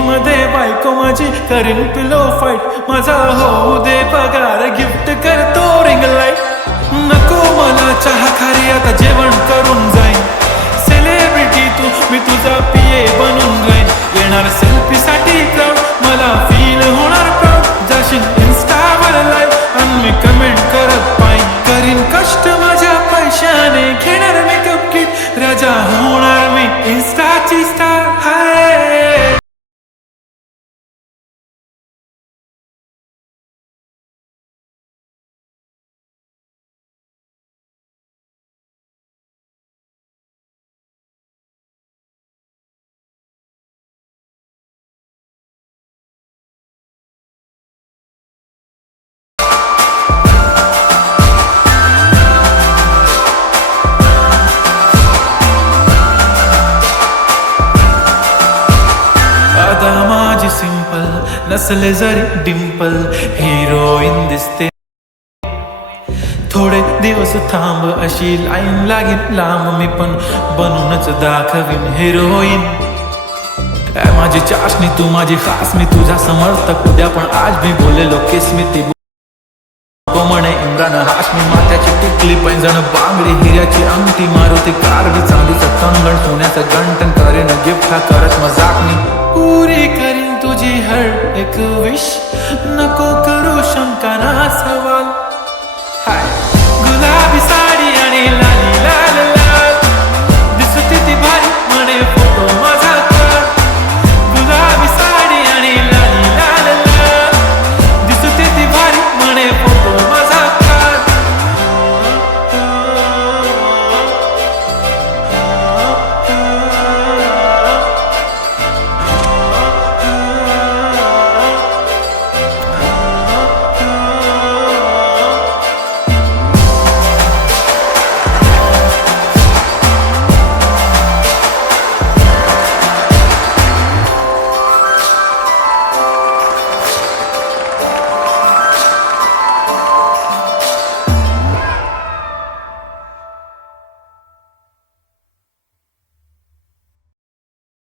मध्ये बायको माझी करीन पिलो फाईट, माझा होऊ दे पगार, गिफ्ट करतो रिंग लाईट. नको मला चहा खारी, आता जेवण करून जाईन. सेलिब्रिटी तू, मी तुझा पिये बनून राहीन. येणार सेल्फी साठी क्राऊड, मला फील होणार प्राऊड. जाशील इन्स्टावर लाईव्ह आणि मी कमेंट करत पाईन. करीन कष्ट माझ्या पैशाने, घेणार मेकअप किट, राजा होणार मी इन्स्टाची स्टार. हाय माझी सिंपल नसले जरी डिंपल, हिरोईन दिसते. थोडे दिवस थांब, अशी लाईन लागेल लांब, मी पण बनूनच दाखवीन हिरोईन. माझी चाशनी तू माझी खास, मी तुझा समर्थक उद्या, पण आज मी बोलेलो किस्मती. म्हणे इम्रान हाशमी, माथ्याची टिकली पैंजण बांगडी, हिऱ्याची अंगठी, मारुती कार बी, चांदीचं कंगण, सोन्याचं गंटन, करेन गिफ्ट हा करत मजाक मी. पुरी करीन तुझी हर एक विश, नको करू शंका ना सवाल.